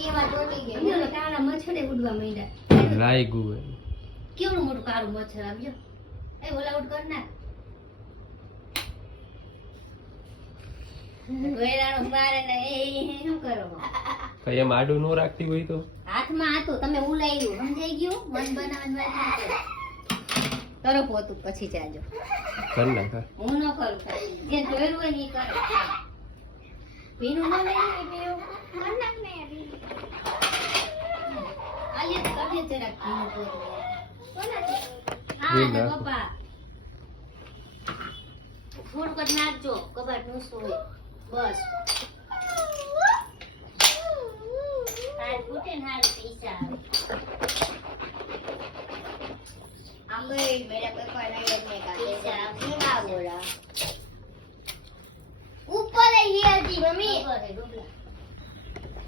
એમાં તોડી ગઈ ને કાળા મચ્છરે ઉડવા માંડ્યા લાગ્યું હોય કેવડું મોટું કાળું મચ્છર આવ્યો એ ઓલા આઉટ કર નાખ ગોયરાનો મારે ને એ શું કરો કઈ એમ આડું નો રાખતી હોય તો હાથમાં આતો તમે ઉલાયું સમજાઈ ગયું મન બનાવવાની વાત ન કરો કરો પોતું પછી જાજો કર નાખા હું ન કરું જે જોયેલું હોય ને એ કરે પીનું ન લઈ પીવું મન નાખ ને આલિયા તો કઢે જરાક પીનું પોતું હા ને પપ્પા થોડુંક જ નાખજો કબાટ નું હોય બસ હાલ ફૂટે ને હાલ પૈસા આવે मेरा कोई पढ़ाई करने का पैसा आपने ना बोला ऊपर है ये जी मम्मी ऊपर है